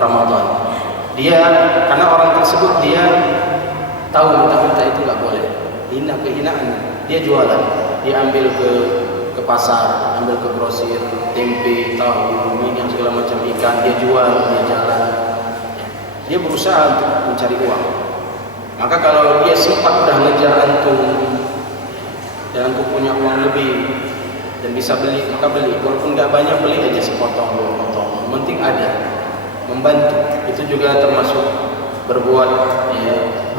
Ramadan. Dia karena orang tersebut dia tahu minta-minta itu nggak boleh, hina kehinaan. Dia jualan, dia ambil ke pasar, ambil ke grosir, tempe, tahu, minyak segala macam ikan, dia jual, dia jalan. Dia berusaha untuk mencari uang. Maka kalau dia sempat udah ngejar antum dan antum punya uang lebih dan bisa beli, maka beli. Walaupun nggak banyak, beli aja sepotong, dua potong. Yang penting ada, membantu. Itu juga termasuk berbuat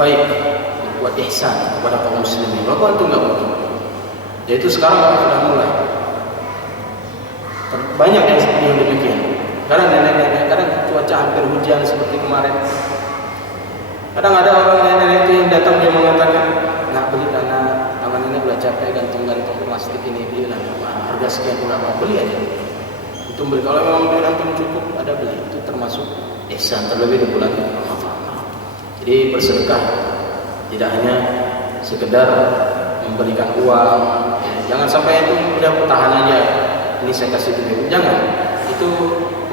baik, berbuat ihsan kepada kaum muslimin. Walaupun antum nggak butuh. Yaitu sekarang sudah mulai banyak yang demikian. Kadang nenek-nenek, kadang cuaca hampir hujan seperti kemarin. Kadang ada orang nenek-nenek itu yang datang, dia mengatakan, nak beli karena tangan ini udah capek gantung-gantung plastik ini, belilah harga sekian berapa, beli aja. Itu beli. Kalau memang duit antum cukup, ada beli. Itu termasuk ihsan, terlebih di bulan Ramadan. Jadi bersedekah tidak hanya sekedar memberikan uang. Jangan sampai itu udah tahan aja, ini saya kasih duit. Jangan, itu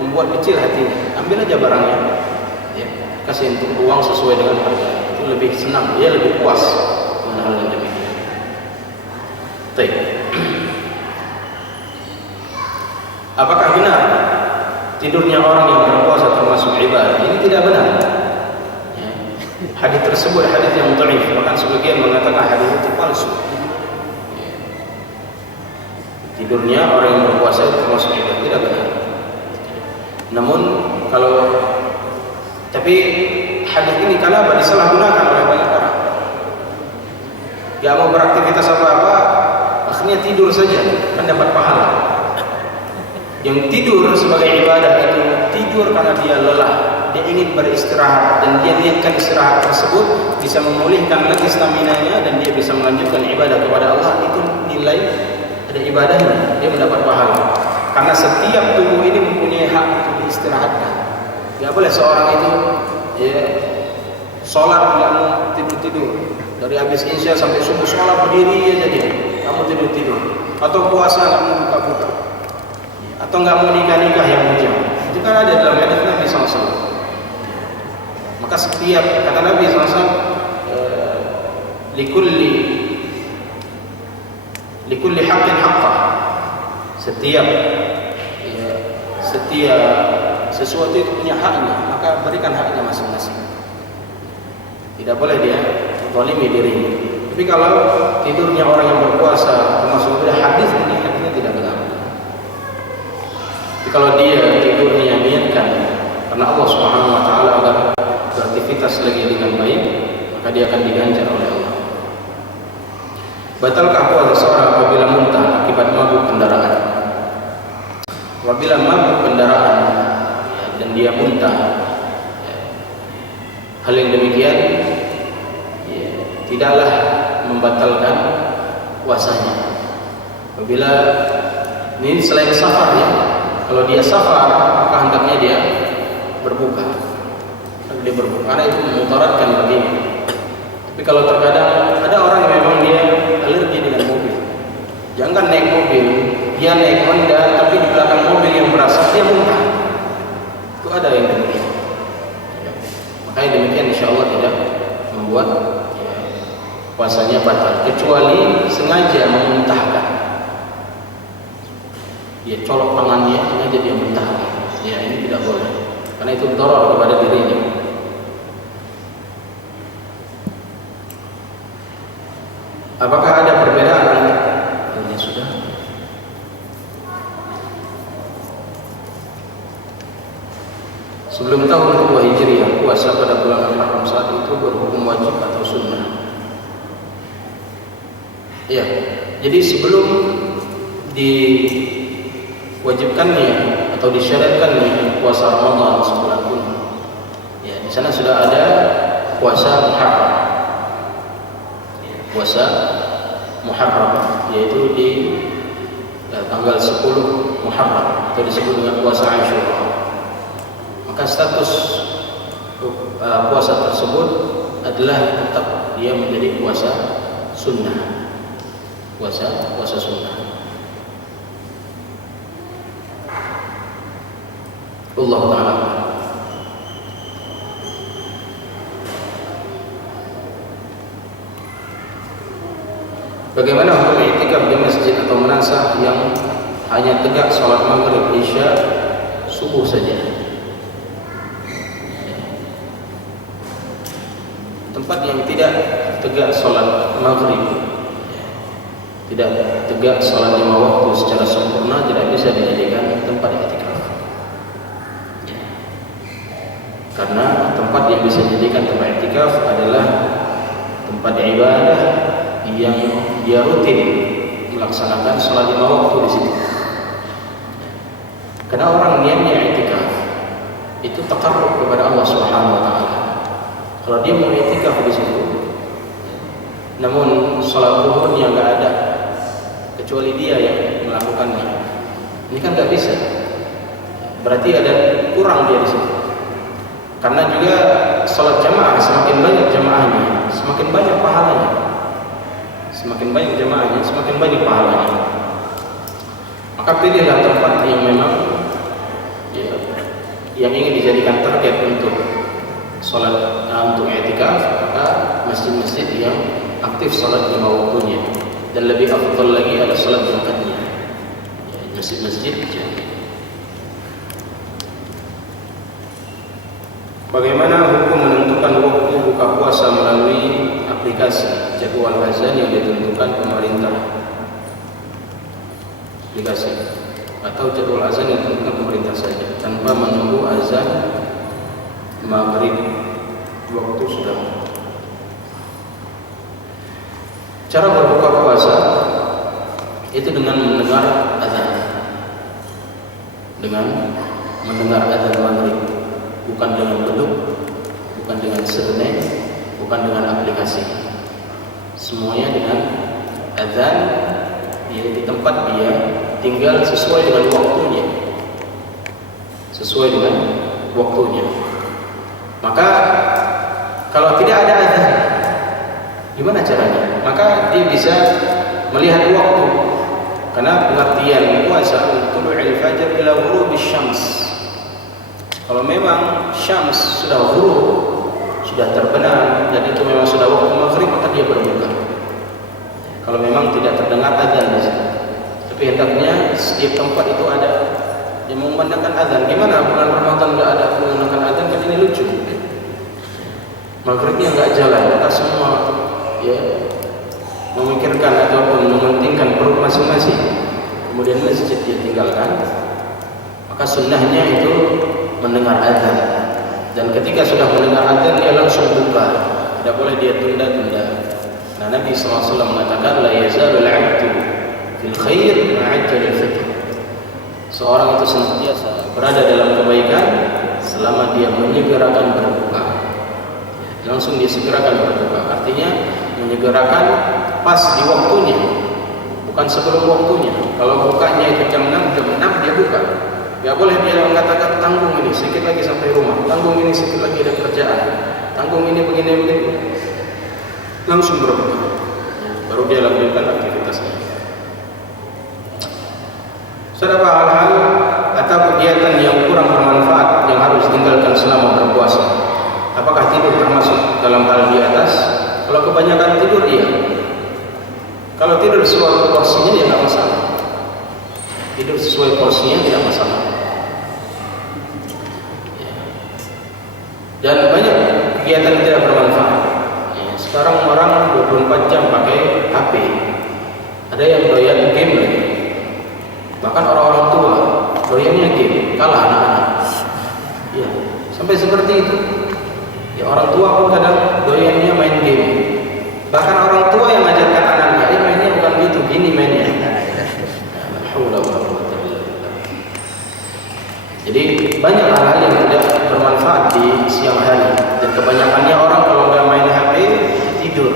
membuat kecil hatinya. Ambil aja barangnya, kasih untuk uang sesuai dengan harga. Itu lebih senang, dia lebih puas dengan hal yang demikian. Baik. Apakah benar tidurnya orang yang berpuasa termasuk ibadah? Ini tidak benar. Hadis tersebut hadis yang dhaif, bahkan sebagian mengatakan hadis itu palsu. Tidurnya orang yang berpuasa itu termasuk ibadah, tidak benar. Namun tapi hadis ini kenapa disalahgunakan oleh banyak orang? Gak mau beraktivitas apa-apa, akhirnya tidur saja, kan dapat pahala. Yang tidur sebagai ibadah itu tidur karena dia lelah, dia ingin beristirahat dan dia niatkan istirahat tersebut bisa memulihkan lagi staminanya dan dia bisa melanjutkan ibadah kepada Allah. Itu nilai ada ibadahnya, dia mendapat pahala. Karena setiap tubuh ini mempunyai hak untuk diistirahatkan. Tidak boleh seorang itu sholat nggak mau tidur-tidur, dari habis isya sampai subuh sholat berdiri aja dia, kamu tidur-tidur. Atau puasa nggak mau buka-buka, atau nggak mau nikah-nikah yang bujang. Itu kan ada dalam hadis Nabi SAW. Maka setiap kata Nabi SAW, likulli haqqin haqqah. Setiap sesuatu itu punya haknya, maka berikan haknya masing-masing. Tidak boleh dia zalimi dirinya. Tapi kalau tidurnya orang yang berpuasa termasuk hadisnya tidak benar. Tapi kalau dia tidurnya niatkan karena Allah Subhanahu wa taala agar beraktivitas lagi dengan baik, maka dia akan diganjar oleh Allah. Batalkah puasa seorang apabila muntah akibat mabuk kendaraan. Apabila mabuk kendaraan dan dia muntah, hal yang demikian tidaklah membatalkan puasanya. Apabila ini selain safar ya, kalau dia safar maka hendaknya dia berbuka. Dia berbuka karena itu memudaratkan baginya. Tapi kalau terkadang ada orang yang memang dia alergi dengan mobil, jangan naik mobil, dia naik Honda tapi di belakang mobil yang berasap dia muntah. Itu ada yang demikian. Makanya demikian insya Allah tidak membuat puasanya batal, kecuali sengaja memuntahkan. Dia colok tangannya, sengaja dia muntahkan. Ya ini tidak boleh, karena itu doror kepada dirinya. Apakah ada perbedaan? Ini sudah. Sebelum tahun kedua Hijriah, puasa pada bulan Muharram saat itu berhukum wajib atau sunnah? Ya, jadi sebelum diwajibkannya atau disyaratkannya puasa Ramadan sebulan pun, ya di sana sudah ada puasa Muharram. Puasa Muharram yaitu di tanggal 10 Muharram atau disebut dengan puasa Asyura. Maka status puasa tersebut adalah tetap dia menjadi puasa sunnah. Puasa sunnah. Allah Ta'ala. Bagaimana hukum i'tikaf di masjid atau menasah yang hanya tegak sholat maghrib, isya, subuh saja? Tempat yang tidak tegak sholat maghrib, tidak tegak sholat 5 waktu secara sempurna, tidak bisa dijadikan tempat i'tikaf. Karena tempat yang bisa dijadikan tempat i'tikaf adalah tempat ibadah yang dia rutin melaksanakan sholat 5 waktu di situ. Karena orang niatnya i'tikaf itu taqarrub kepada Allah Subhanahu wa taala. Kalau dia mau i'tikaf di situ, namun sholat zuhurnya enggak ada kecuali dia yang melakukannya, ini kan enggak bisa. Berarti ada kurang dia di situ. Karena juga sholat jamaah semakin banyak jamaahnya, semakin banyak pahalanya. Semakin banyak jamaahnya, semakin banyak pahalanya. Maka pilihlah tempat yang memang yang ingin dijadikan target untuk sholat, untuk i'tikaf, maka masjid-masjid yang aktif sholat 5 waktunya, dan lebih afdal lagi ada sholat jum'atnya, masjid-masjid. Bagaimana hukum menentukan waktu buka puasa melalui aplikasi jadwal azan yang ditentukan pemerintah? Aplikasi atau jadwal azan yang ditentukan pemerintah saja tanpa menunggu azan maghrib waktu sudah. Cara berbuka puasa itu dengan mendengar azan, dengan mendengar azan maghrib, bukan dengan beduk, bukan dengan sirene, bukan dengan aplikasi. Semuanya dengan azan di tempat dia tinggal sesuai dengan waktunya, sesuai dengan waktunya. Maka kalau tidak ada azan, gimana caranya? Maka dia bisa melihat waktu, karena pengertian puasa tulu'il fajr ila ghurubish syams. Kalau memang syams sudah ghurub, sudah terbenam, dan itu memang sudah waktu maghrib, maka dia berbuka. Kalau memang tidak terdengar azan di situ. Tapi hendaknya setiap tempat itu ada yang memandangkan azan. Gimana bulan Ramadan enggak ada menggunakan azan? Kan ini lucu. Maghribnya enggak jalan, maka semua memikirkan ataupun mementingkan perut masing-masing. Kemudian masjid dia tinggalkan. Maka sunnahnya itu mendengar azan, dan ketika sudah mendengar azan dia langsung buka, tidak boleh dia tunda-tunda. Nah, Nabi SAW mengatakan la yazalul 'abdu fil khair ma'ajjalil fitr. Seorang itu senantiasa berada dalam kebaikan selama dia menyegerakan berbuka. Langsung dia segerakan berbuka. Artinya menyegerakan pas di waktunya, bukan sebelum waktunya. Kalau bukanya itu jam 6 dia buka. Gak boleh dia mengatakan tanggung ini sedikit lagi sampai rumah, tanggung ini sedikit lagi ada kerjaan, tanggung ini begini. Langsung berbuka, baru dia lanjutkan aktivitasnya. Beberapa hal-hal atau kegiatan yang kurang bermanfaat yang harus ditinggalkan selama berpuasa. Apakah tidur termasuk dalam hal di atas? Kalau kebanyakan tidur iya. Kalau tidur sesuai porsinya ya tidak masalah. Tidur sesuai porsinya tidak masalah. Dan banyak kegiatan yang tidak bermanfaat. Sekarang orang 24 jam pakai HP. Ada yang doyan game lagi. Bahkan orang-orang tua doyannya game, kalah anak-anak. Ya, sampai seperti itu. Ya, orang tua pun kadang doyannya main game. Bahkan orang tua yang mengajarkan anaknya, mainnya bukan gitu, gini mainnya. Jadi banyak hal-hal yang tidak bermanfaat di siang hari. Dan kebanyakannya orang kalau nggak main HP tidur,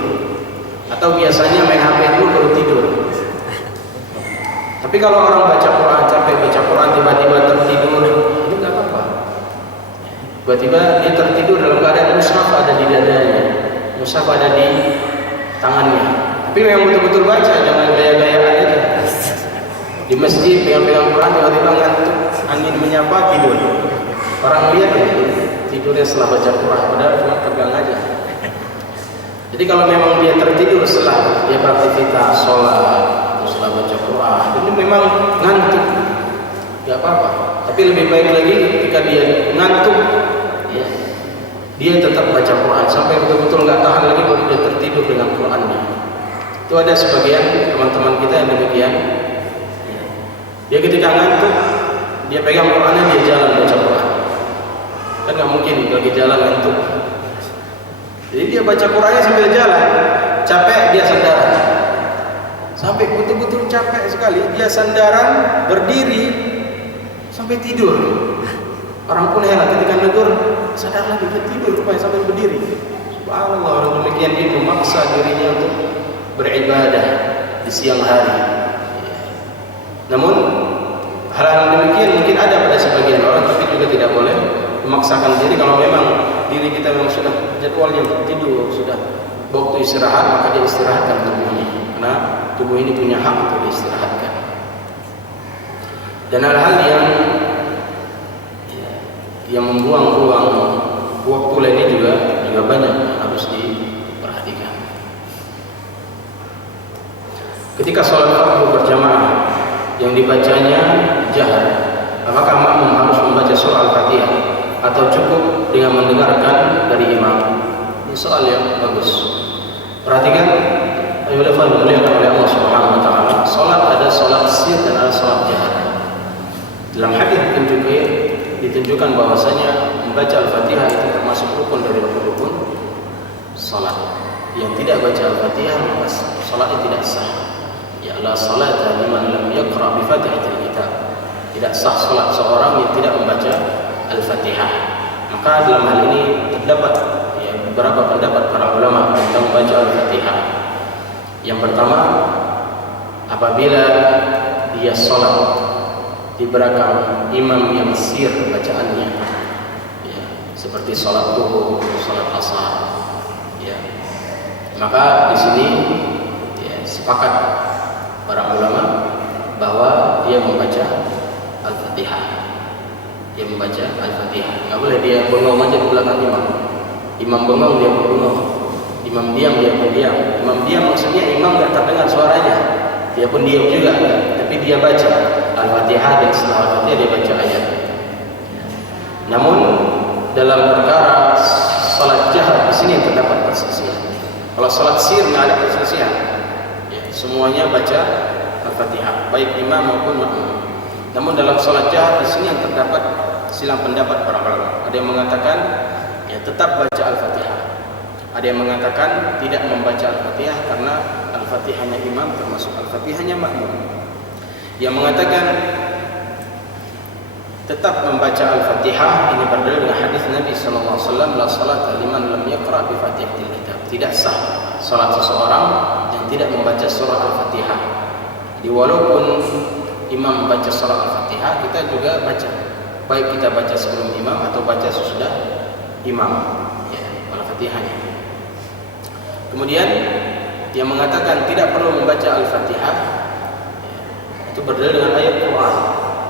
atau biasanya main HP dulu baru tidur. Tapi kalau orang baca Quran, capek baca Quran, tiba-tiba tertidur, ini nggak apa-apa. Tiba-tiba dia tertidur dalam keadaan mushaf ada di dadanya, mushaf ada di tangannya. Tapi yang betul-betul baca, jangan gaya-gayaan aja. Di masjid pegang-pegang Quran, tiba-tiba ngantuk, angin menyapa tidur. Orang lihat tidurnya setelah baca Quran, padahal cuma pegang aja. Jadi kalau memang dia tertidur setelah dia beraktivitas, sholat, setelah baca Quran, ini memang ngantuk, tidak apa-apa. Tapi lebih baik lagi ketika dia ngantuk, ya, dia tetap baca Quran sampai betul-betul nggak tahan lagi baru dia tertidur dengan Qurannya. Itu ada sebagian teman-teman kita yang demikian. Ya. Dia ketika ngantuk, dia pegang Qurannya, dia jalan baca Quran. Kan nggak mungkin lagi jalan ngantuk. Jadi dia baca Qurannya sambil jalan, capek dia sandaran. Sampai betul-betul capek sekali, dia sandaran, berdiri, sampai tidur. Orang pun heran ketika negur, sadar lagi dia tidur, rupanya sampai berdiri. Subhanallah, orang demikian dia memaksa dirinya untuk beribadah di siang hari. Namun hal-hal demikian mungkin ada pada sebagian orang, tapi juga tidak boleh memaksakan diri. Kalau memang diri kita memang sudah jadwalnya untuk tidur, sudah waktu istirahat, maka dia istirahatkan tubuhnya, karena tubuh ini punya hak untuk diistirahatkan. Dan hal-hal yang membuang-buang waktu lainnya juga banyak yang harus diperhatikan. Ketika sholat fardu berjamaah yang dibacanya jahar, apakah makmum harus membaca surah Al-Fatihah atau cukup dengan mendengarkan dari imam? Ini soal yang bagus. Perhatikan, ayolah dimuliakan oleh Allah Subhanahu wa taala. Salat ada salat sir dan ada salat jahar. Dalam hadis ditunjukkan bahwasanya membaca Al-Fatihah itu termasuk rukun dari rukun salat. Yang tidak baca Al-Fatihah maka salatnya tidak sah. Ya la salata liman lam yaqra bi Fatihatil Kitab. Tidak sah salat seorang yang tidak membaca Al-Fatihah. Maka dalam hal ini terdapat beberapa pendapat para ulama tentang membaca Al-Fatihah. Yang pertama, apabila dia sholat di belakang imam yang sir bacaannya, ya, seperti sholat duhur, sholat asar, ya, maka di sini ya, sepakat para ulama bahwa dia membaca Al-Fatihah. Dia membaca Al-Fatihah. Nggak boleh dia bengong aja di belakang imam. Imam bengong dia bengong. Imam diam dia pun diam. Imam diam maksudnya imam nggak terdengar suaranya. Dia pun diam juga, tapi dia baca Al-Fatihah dan setelah Al-Fatihah dia baca ayat. Namun dalam perkara salat jahar di sini terdapat perselisihan. Kalau salat sir nggak ada perselisihan. Ya, semuanya baca Al-Fatihah, baik imam maupun makmum. Namun dalam salat jahar di sini yang terdapat silang pendapat para ulama. Ada yang mengatakan ya tetap baca Al-Fatihah. Ada yang mengatakan tidak membaca Al-Fatihah karena Al-Fatihahnya imam termasuk Al-Fatihahnya makmum. Yang mengatakan tetap membaca Al-Fatihah ini berdalil dengan hadis Nabi sallallahu alaihi wasallam, la salata liman lam yaqra bi Fatihatil Kitab. Tidak sah salat seseorang yang tidak membaca surah Al-Fatihah. Jadi walaupun imam membaca surah Al-Fatihah, kita juga baca. Baik kita baca sebelum imam atau baca sesudah imam, ya, Al-Fatihahnya. Kemudian yang mengatakan tidak perlu membaca Al-Fatihah, ya, itu berdalil dengan ayat Quran.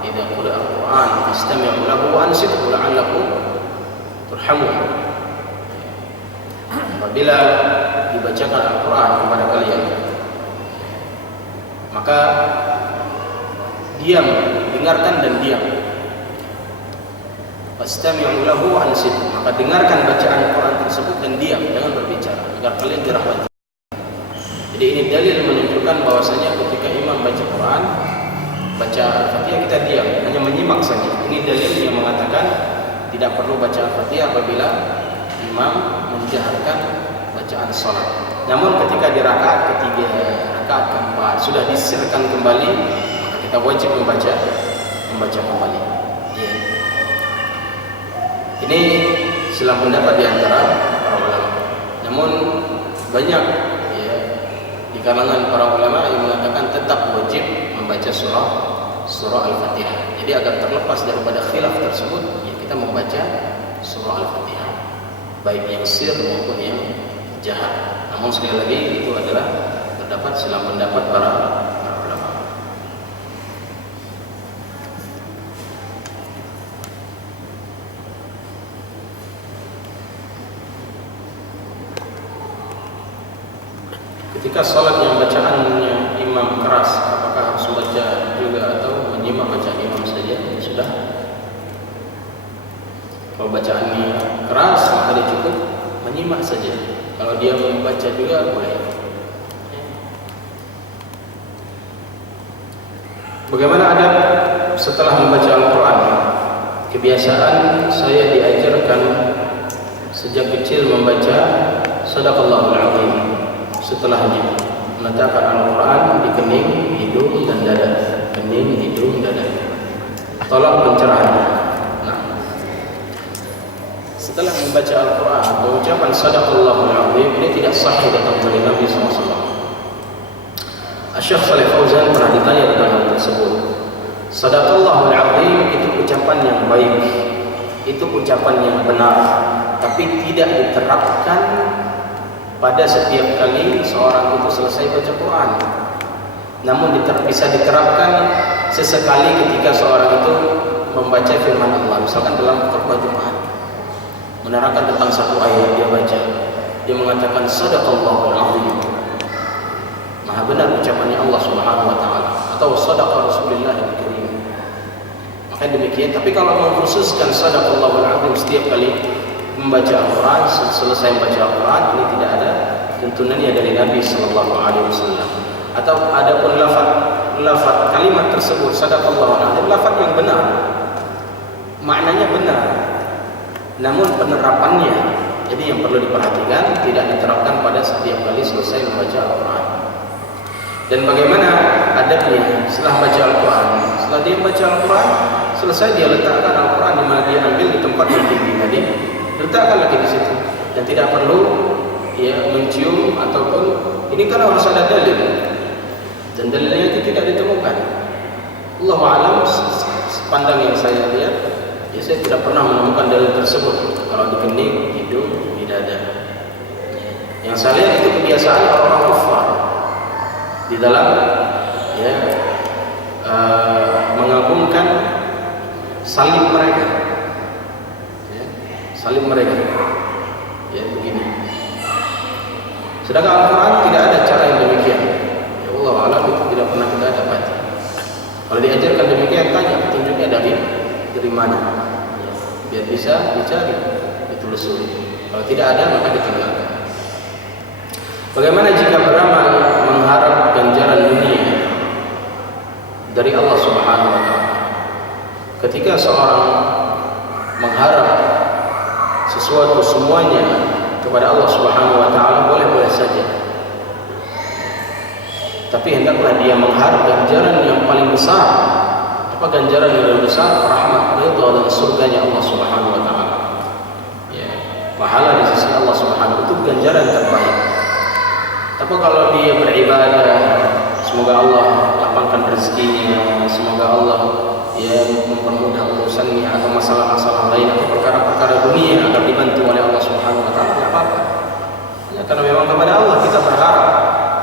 Idza quri'a al-Quran fastami'u lahu wa ansitu la'allakum turhamun. Apabila dibacakan Al-Quran kepada kalian, maka diam, dengarkan dan diam. Fastami'u lahu wa ansitu, maka dengarkan bacaan Al-Quran tersebut dan diam, jangan berbicara agar kalian dirahmati. Jadi ini dalil menunjukkan bahwasanya ketika imam baca Quran, baca Al-Fatihah, kita diam, hanya menyimak saja. Ini dalil yang mengatakan tidak perlu baca Al-Fatihah apabila imam menjaharkan bacaan salat. Namun ketika di rakaat ketiga, rakaat keempat sudah disirkan kembali, maka kita wajib membaca kembali. Ya. Ini silang pendapat di antara para ulama. Namun banyak, ya, di kalangan para ulama yang mengatakan tetap wajib membaca surah Al-Fatihah. Jadi agar terlepas daripada khilaf tersebut, ya, kita membaca surah Al-Fatihah, baik yang sir maupun yang jahat. Namun sekali lagi itu adalah terdapat silang pendapat para ulama. Ketika salat yang bacaannya imam keras, apakah harus membaca juga atau menyimak bacaan imam saja? Sudah. Kalau bacaannya keras, maka dia cukup menyimak saja. Kalau dia membaca juga boleh. Bagaimana adab setelah membaca Al-Quran? Kebiasaan saya diajarkan sejak kecil membaca Sadaqallahul Azim. Setelahnya meletakkan Al-Quran di kening, hidung, dan dada. Kening, hidung, dada. Tolak pencerahan. Nah, setelah membaca Al-Quran, pengucapan Sadaqallahul Azim ini tidak sahih datang dari Nabi SAW. Syekh Shalih Fauzan pernah ditanya tentang hal tersebut. Sadaqallahul Azim itu ucapan yang baik, itu ucapan yang benar, tapi tidak diterapkan pada setiap kali seorang itu selesai baca Quran. Namun bisa diterapkan sesekali ketika seorang itu membaca firman Allah. Misalkan dalam khutbah Jumat, menerangkan tentang satu ayat dia baca, dia mengatakan Sadaqallahul Azim, maha benar ucapannya Allah Subhanahu wa taala, atau Sadaqa Rasulullah Al-Karim. Maka demikian. Tapi kalau mengkhususkan Sadaqallahul Azim setiap kali membaca Al-Quran, selesai membaca Al-Quran, ini tidak ada tuntunannya dari Nabi Sallallahu Alaihi Wasallam. Atau ada pun lafaz kalimat tersebut Sadaqallahul Azim, lafaz yang benar, maknanya benar, namun penerapannya, jadi yang perlu diperhatikan, tidak diterapkan pada setiap kali selesai membaca Al-Quran. Dan bagaimana adabnya setelah baca Al-Quran? Setelah dia baca Al-Quran, selesai dia letakkan Al-Quran di mana dia ambil di tempat yang tinggi tadi, letakkan lagi di situ, dan tidak perlu ya mencium ataupun ini kan harus ada dalil, dan dalilnya itu tidak ditemukan. Allahu a'lam, sepandang yang saya lihat, ya saya tidak pernah menemukan dalil tersebut. Kalau di kening, hidung, di dada. Yang saya lihat itu kebiasaan orang kafir di dalam ya mengagungkan salib mereka. Salib mereka, ya begini. Sedangkan Al-Quran tidak ada cara yang demikian. Ya Allah alam, itu tidak pernah kita dapati. Kalau diajarkan demikian, tanya petunjuknya dari mana, ya, biar bisa dicari, ditelusuri. Kalau tidak ada, maka ditinggalkan. Bagaimana jika beramal mengharap ganjaran dunia dari Allah Subhanahu wa taala? Ketika seorang mengharap sesuatu semuanya kepada Allah Subhanahu wa taala boleh-boleh saja. Tapi hendaklah dia mengharap ganjaran yang paling besar. Apa ganjaran yang paling besar? Rahmat, ridha dan surganya Allah Subhanahu wa taala. Ya, pahala di sisi Allah Subhanahu itu ganjaran terbaik. Tapi kalau dia beribadah, semoga Allah lapangkan rezekinya, semoga Allah mempermudah urusannya atau masalah-masalah lain atau perkara-perkara dunia agar dibantu oleh Allah Subhanahu wa taala, tidak apa-apa. Ya, karena memang kepada Allah kita berharap,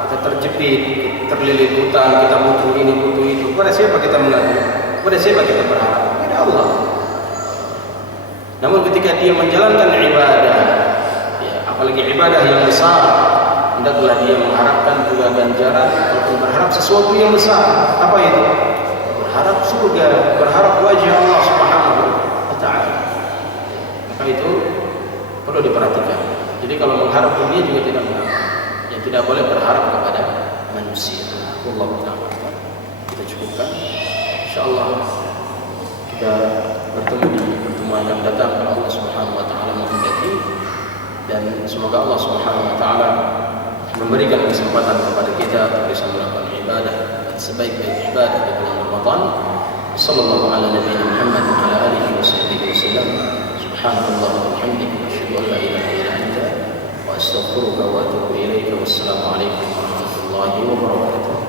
kita terjepit, terlilit hutang, kita butuh ini, butuh itu. Kepada siapa kita mengadu? Kepada siapa kita berharap? Kepada Allah. Namun ketika dia menjalankan ibadah, ya, apalagi ibadah yang besar, hendaklah dia mengharapkan juga ganjaran ataupun berharap sesuatu yang besar. Apa itu? Berharap surga, berharap wajah Allah Subhanahu wa taala. Maka itu perlu diperhatikan. Jadi kalau mengharap dunia juga tidak mengapa. Yang tidak boleh berharap kepada manusia. Wallahu ta'ala. Kita cukupkan. Insyaallah kita bertemu di pertemuan yang datang kalau Allah Subhanahu wa taala menghendaki, dan semoga Allah Subhanahu wa taala memberikan kesempatan kepada kita untuk bisa melakukan ibadah dan sebaik-baik ibadah di bulan Ramadan. Sallallahu ala nabiyina Muhammad wa ala alihi wasallam. Subhanallah wa bihamdihi, asyhadu an la ilaha illa anta wa astaghfiruka wa atubu ilaika. Wassalamu alaikum warahmatullahi wabarakatuh.